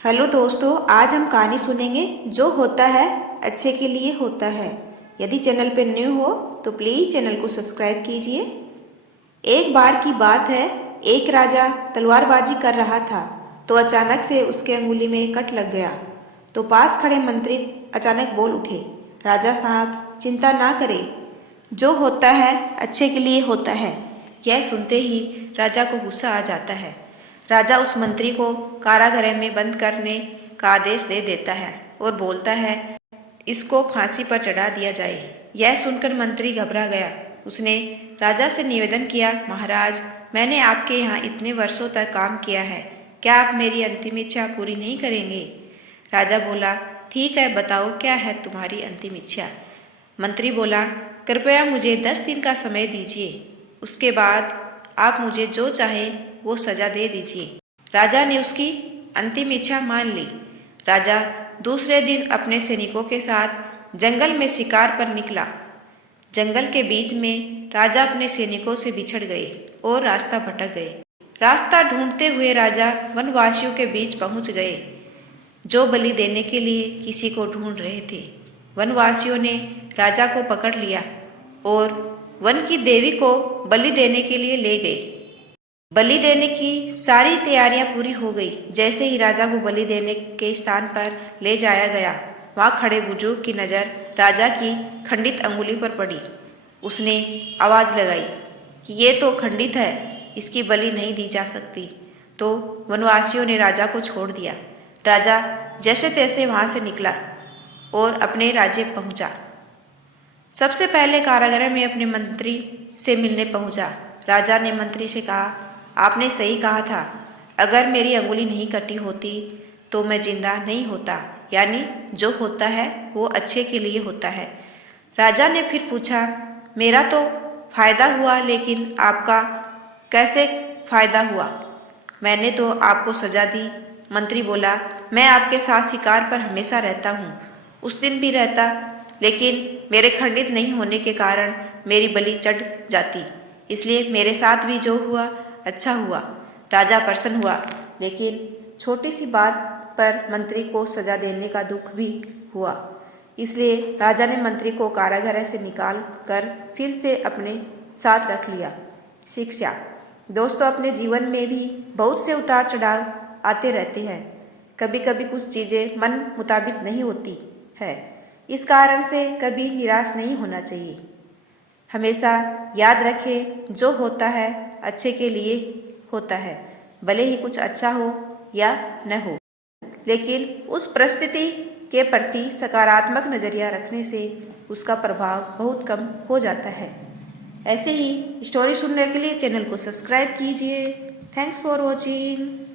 Hello दोस्तों, आज हम कहानी सुनेंगे जो होता है अच्छे के लिए होता है। यदि चैनल पर न्यू हो तो प्लीज़ चैनल को सब्सक्राइब कीजिए। एक बार की बात है, एक राजा तलवारबाजी कर रहा था तो अचानक से उसके अंगुली में कट लग गया। तो पास खड़े मंत्री अचानक बोल उठे, राजा साहब चिंता ना करें, जो होता है अच्छे के लिए होता है। यह सुनते ही राजा को गुस्सा आ जाता है। राजा उस मंत्री को कारागृह में बंद करने का आदेश दे देता है और बोलता है, इसको फांसी पर चढ़ा दिया जाए। यह सुनकर मंत्री घबरा गया। उसने राजा से निवेदन किया, महाराज, मैंने आपके यहाँ इतने वर्षों तक काम किया है, क्या आप मेरी अंतिम इच्छा पूरी नहीं करेंगे? राजा बोला, ठीक है, बताओ क्या है तुम्हारी अंतिम इच्छा? मंत्री बोला, कृपया मुझे 10 दिन का समय दीजिए, उसके बाद आप मुझे जो चाहें वो सजा दे दीजिए। राजा ने उसकी अंतिम इच्छा मान ली। राजा दूसरे दिन अपने सैनिकों के साथ जंगल में शिकार पर निकला। जंगल के बीच में राजा अपने सैनिकों से बिछड़ गए और रास्ता भटक गए। रास्ता ढूंढते हुए राजा वनवासियों के बीच पहुंच गए, जो बलि देने के लिए किसी को ढूंढ रहे थे। वनवासियों ने राजा को पकड़ लिया और वन की देवी को बलि देने के लिए ले गए। बलि देने की सारी तैयारियां पूरी हो गई। जैसे ही राजा को बलि देने के स्थान पर ले जाया गया, वहां खड़े बुजुर्ग की नज़र राजा की खंडित अंगुली पर पड़ी। उसने आवाज़ लगाई कि ये तो खंडित है, इसकी बलि नहीं दी जा सकती। तो वनवासियों ने राजा को छोड़ दिया। राजा जैसे तैसे वहां से निकला और अपने राज्य पहुंचा। सबसे पहले कारागृह में अपने मंत्री से मिलने पहुंचा। राजा ने मंत्री से कहा, आपने सही कहा था, अगर मेरी अंगुली नहीं कटी होती तो मैं जिंदा नहीं होता। यानी जो होता है वो अच्छे के लिए होता है। राजा ने फिर पूछा, मेरा तो फायदा हुआ, लेकिन आपका कैसे फायदा हुआ? मैंने तो आपको सजा दी। मंत्री बोला, मैं आपके साथ शिकार पर हमेशा रहता हूँ, उस दिन भी रहता, लेकिन मेरे खंडित नहीं होने के कारण मेरी बलि चढ़ जाती, इसलिए मेरे साथ भी जो हुआ अच्छा हुआ। राजा प्रसन्न हुआ, लेकिन छोटी सी बात पर मंत्री को सजा देने का दुख भी हुआ। इसलिए राजा ने मंत्री को कारागृह से निकाल कर फिर से अपने साथ रख लिया। शिक्षा। दोस्तों, अपने जीवन में भी बहुत से उतार चढ़ाव आते रहते हैं। कभी कभी कुछ चीज़ें मन मुताबिक नहीं होती है, इस कारण से कभी निराश नहीं होना चाहिए। हमेशा याद रखें, जो होता है अच्छे के लिए होता है, भले ही कुछ अच्छा हो या न हो, लेकिन उस परिस्थिति के प्रति सकारात्मक नज़रिया रखने से उसका प्रभाव बहुत कम हो जाता है। ऐसे ही स्टोरी सुनने के लिए चैनल को सब्सक्राइब कीजिए। Thanks for watching.